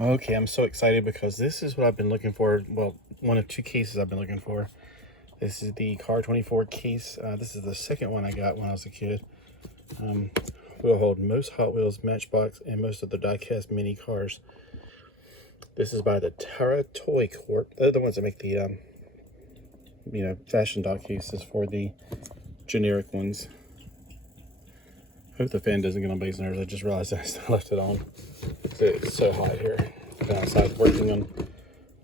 Okay, I'm so excited because this is what I've been looking for. Well, one of two cases I've been looking for. This is the Car 24 case. This is the second one I got when I was a kid. Will hold most Hot Wheels, Matchbox, and most of the diecast mini cars. This is by the Tara Toy Corp. They're the ones that make the, fashion doll cases for the generic ones. Hope the fan doesn't get on base nerves. I just realized I still left it on. It's so hot here. I've been outside working on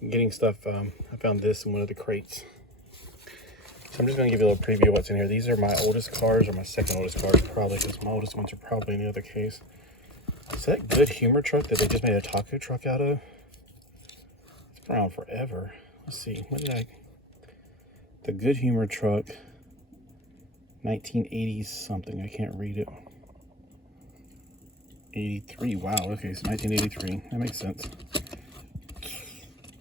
getting stuff. I found this in one of the crates. So I'm just going to give you a little preview of what's in here. These are my oldest cars, or my second oldest cars, probably, because my oldest ones are probably in the other case. Is that Good Humor truck that they just made a taco truck out of? It's been around forever. Let's see. When did I... The Good Humor truck, 1980s something. I can't read it. 83. Wow. Okay, so 1983. That makes sense.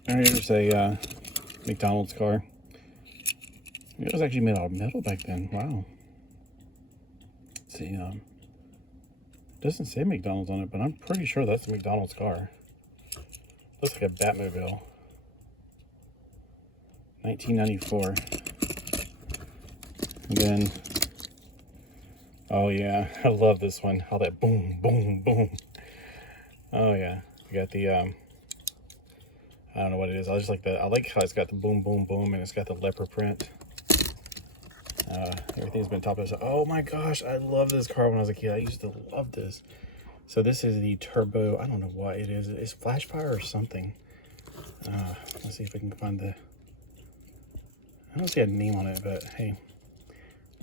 And here's a McDonald's car. It was actually made out of metal back then. Wow. Let's see, it doesn't say McDonald's on it, but I'm pretty sure that's a McDonald's car. Looks like a Batmobile. 1994. And then, oh yeah, I love this one. All that boom, boom, boom. Oh yeah, we got the, I don't know what it is. I just like I like how it's got the boom, boom, boom, and it's got the leopard print. Everything's been topped up. Oh my gosh, I love this car when I was a kid. I used to love this. So this is the turbo, I don't know what it is. It's flash fire or something. Let's see if we can find the, I don't see a name on it, but hey,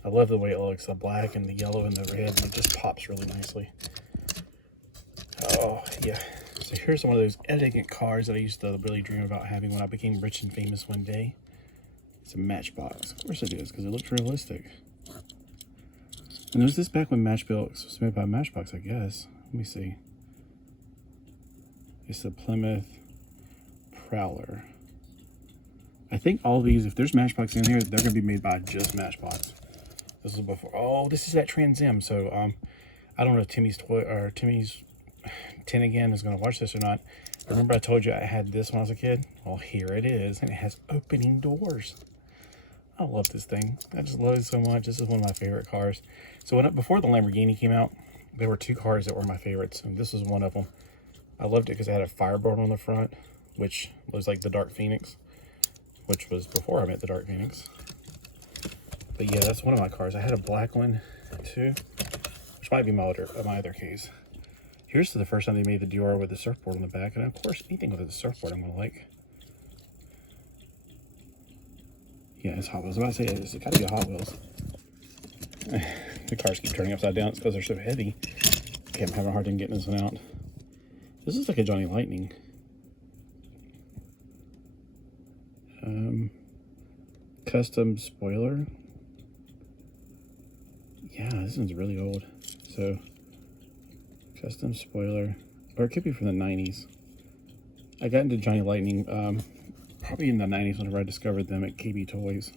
I love the way it looks. The black and the yellow and the red, and it just pops really nicely. Oh yeah. So here's one of those elegant cars that I used to really dream about having when I became rich and famous one day. It's a Matchbox. Of course it is, because it looks realistic. And there's this back when Matchbox was made by Matchbox, I guess. Let me see. It's the Plymouth Prowler. I think all these, if there's Matchbox in here, they're going to be made by just Matchbox. This was before. Oh, this is that Trans Am. So, I don't know if Timmy's Tin again is going to watch this or not. Remember I told you I had this when I was a kid? Well, here it is, and it has opening doors. I love this thing. I just love it so much. This is one of my favorite cars. So before the Lamborghini came out, there were two cars that were my favorites, and this was one of them. I loved it because it had a Firebird on the front, which was like the Dark Phoenix, which was before I met the Dark Phoenix. But yeah, that's one of my cars. I had a black one too, which might be my other case. Here's the first time they made the Dior with the surfboard on the back, and of course, anything with a surfboard I'm gonna like. Yeah, it's Hot Wheels. I was about to say, it's gotta be Hot Wheels. The cars keep turning upside down. It's because they're so heavy. Okay, I'm having a hard time getting this one out. This is like a Johnny Lightning. Custom spoiler. Yeah, this one's really old. So, custom spoiler. Or it could be from the 90s. I got into Johnny Lightning probably in the 90s whenever I discovered them at KB Toys.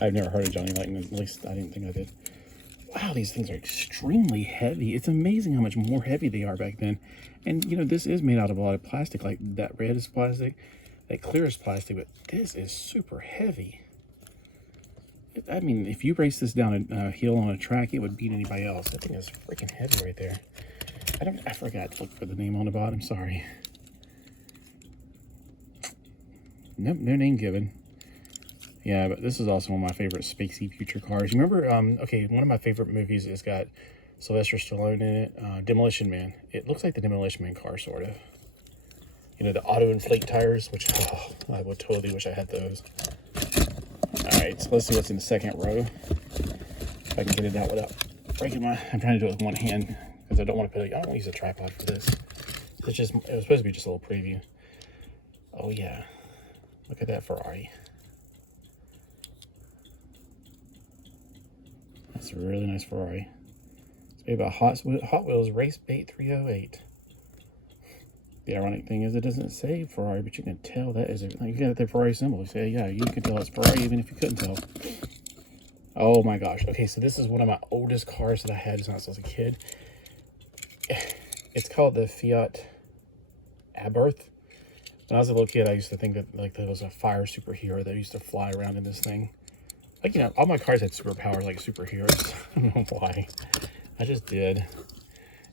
I've never heard of Johnny Lightning, at least I didn't think I did. Wow, these things are extremely heavy. It's amazing how much more heavy they are back then. And, you know, this is made out of a lot of plastic. Like, that red is plastic, that clear is plastic, but this is super heavy. I mean, if you race this down a hill on a track, it would beat anybody else. That thing is freaking heavy right there. I forgot to look for the name on the bottom, sorry. Nope, no name given. Yeah, but this is also one of my favorite spacey future cars. You remember, okay, one of my favorite movies has got Sylvester Stallone in it, Demolition Man. It looks like the Demolition Man car, sort of. You know, the auto-inflate tires, which, oh, I would totally wish I had those. Alright, so let's see what's in the second row. If I can get it out without breaking I'm trying to do it with one hand, because I don't want to use a tripod for this. It was supposed to be just a little preview. Oh yeah. Look at that Ferrari. That's a really nice Ferrari. It's made by Hot Wheels Race Bait 308. The ironic thing is it doesn't say Ferrari, but you can tell that is you got the Ferrari symbol. You say, yeah, you can tell it's Ferrari even if you couldn't tell. Oh my gosh. Okay, so this is one of my oldest cars that I had since I was a kid. It's called the Fiat Abarth. When I was a little kid, I used to think that like there was a fire superhero that used to fly around in this thing. Like, you know, all my cars had superpowers like superheroes. I don't know why. I just did.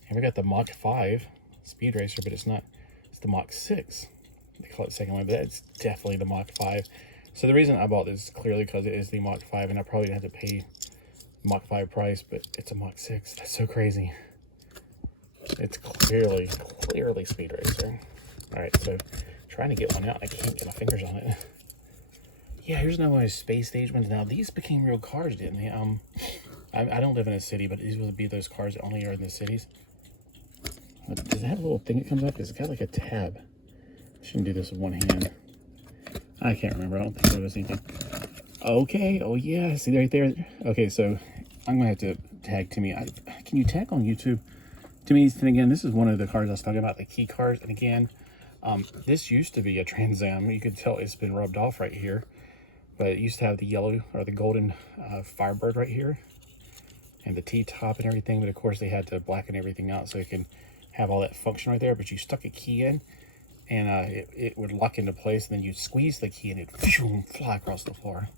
And we got the Mach 5 Speed Racer, but it's not. It's the Mach 6. They call it second one, but that's definitely the Mach 5. So the reason I bought this is clearly because it is the Mach 5, and I probably didn't have to pay Mach 5 price, but it's a Mach 6. That's so crazy. It's clearly Speed Racer. All right, so trying to get one out. I can't get my fingers on it. Yeah, here's another one of those space stage ones. Now, these became real cars, didn't they? I don't live in a city, but these would be those cars that only are in the cities. Does it have a little thing that comes up? It's got like a tab. I shouldn't do this with one hand. I can't remember. I don't think there was anything. Okay. Oh, yeah. See right there? Okay, so I'm going to have to tag Timmy. Can you tag on YouTube? Timmy's, and again, this is one of the cars I was talking about, the key cars. And again, this used to be a Trans Am. You could tell it's been rubbed off right here. But it used to have the yellow or the golden Firebird right here. And the T-top and everything. But of course, they had to blacken everything out so it can have all that function right there. But you stuck a key in, and it would lock into place. And then you'd squeeze the key, and it'd fly across the floor.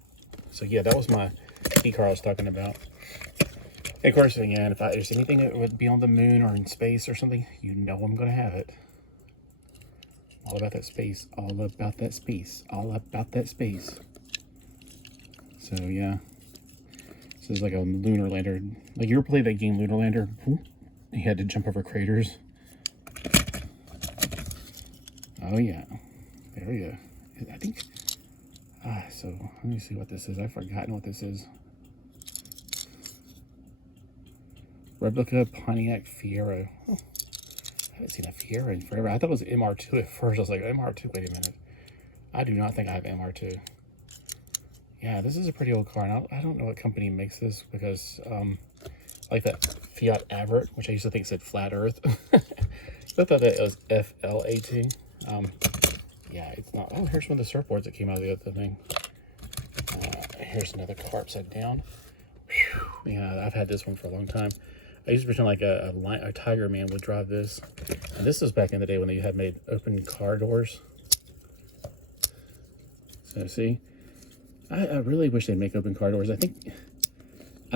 So yeah, that was my key car I was talking about. And of course, again, if there's anything that would be on the moon or in space or something, you know I'm going to have it. All about that space. All about that space. All about that space. So yeah. This is like a lunar lander. Like, you ever played that game Lunar Lander? You had to jump over craters. Oh yeah. There we go. I think... so, let me see what this is. I've forgotten what this is. Replica Pontiac Fiero. Oh, I haven't seen a Fiero in forever. I thought it was MR2 at first. I was like, MR2, wait a minute. I do not think I have MR2. Yeah, this is a pretty old car. And I don't know what company makes this because, like that Fiat Abarth, which I used to think said Flat Earth. I thought that it was FLAT. Yeah, it's not. Oh, here's one of the surfboards that came out of the other thing. Here's another car upside down. Whew. Yeah, I've had this one for a long time. I used to pretend like a Tiger Man would drive this. And this was back in the day when they had made open car doors. So see, I really wish they'd make open car doors. I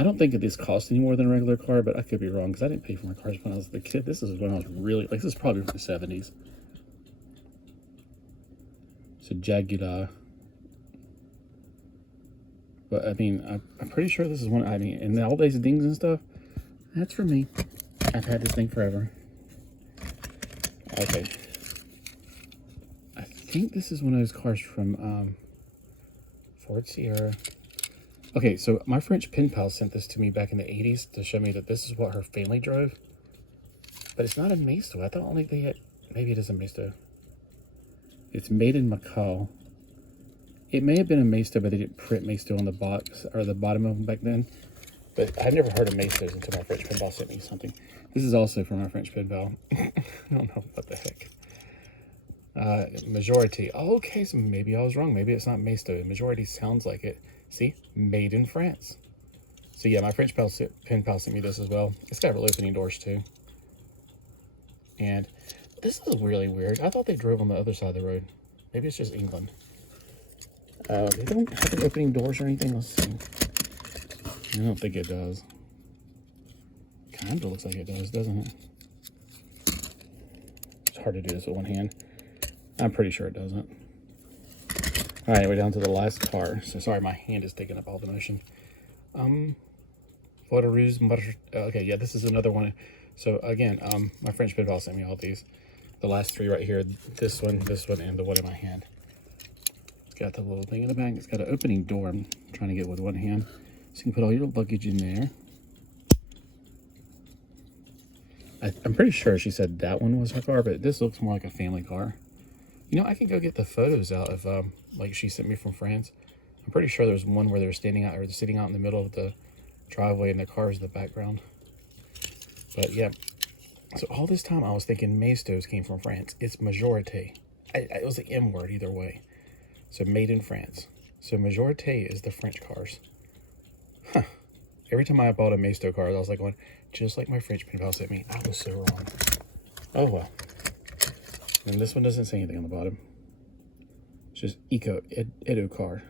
don't think that this costs any more than a regular car, but I could be wrong because I didn't pay for my cars when I was a kid. This is when I was really, like, this is probably from the 70s. It's a Jaguar. But I mean, I'm pretty sure this is one, I mean, and all these dings and stuff, that's for me. I've had this thing forever. Okay. I think this is one of those cars from Ford Sierra. Okay, so my French pen pal sent this to me back in the 80s to show me that this is what her family drove. But it's not a Maisto. I thought only they had, maybe it is a Maisto. It's made in Macau. It may have been a Maisto, but they didn't print Maisto on the box or the bottom of them back then. But I never heard of Maistos until my French pen pal sent me something. This is also from my French pen pal. I don't know what the heck. Majorette. Oh, okay, so maybe I was wrong. Maybe it's not Maisto. Majorette sounds like it. See? Made in France. So yeah, my French pen pal sent me this as well. It's got opening doors too. And this is really weird. I thought they drove on the other side of the road. Maybe it's just England. They don't have opening doors or anything. Let's see. I don't think it does. Kind of looks like it does, doesn't it? It's hard to do this with one hand. I'm pretty sure it doesn't. All right, we're down to the last car. So sorry, my hand is taking up all the motion. Okay, yeah, this is another one. So again, my French pen pal sent me all these. The last three right here. This one, and the one in my hand. It's got the little thing in the back. It's got an opening door. I'm trying to get with one hand. So you can put all your luggage in there. I'm pretty sure she said that one was her car, but this looks more like a family car. You know, I can go get the photos out of, like she sent me from France. I'm pretty sure there's one where they're standing out, or they're sitting out in the middle of the driveway and the car's in the background. But yeah, so all this time I was thinking Maistos came from France. It's Majorette. It was the M word either way. So made in France. So Majorette is the French cars. Huh. Every time I bought a Maisto car, I was like going, just like my French pen pal sent me. I was so wrong. Oh well. And this one doesn't say anything on the bottom. It's just Edo car.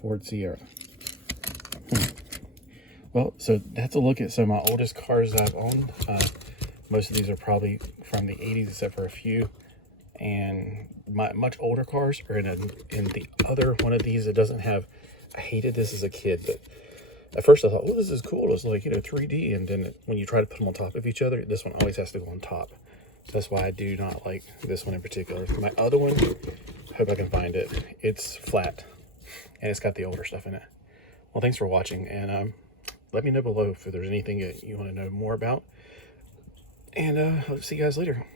Ford Sierra. Well, so that's a look at some of my oldest cars I've owned. Most of these are probably from the 80s, except for a few. And my much older cars are in the other one of these that doesn't have. I hated this as a kid, but at first I thought, oh, this is cool. It's like, 3D. And then when you try to put them on top of each other, this one always has to go on top. So that's why I do not like this one in particular. My other one, hope I can find it. It's flat, and it's got the older stuff in it. Well, thanks for watching, and let me know below if there's anything that you want to know more about. And I'll see you guys later.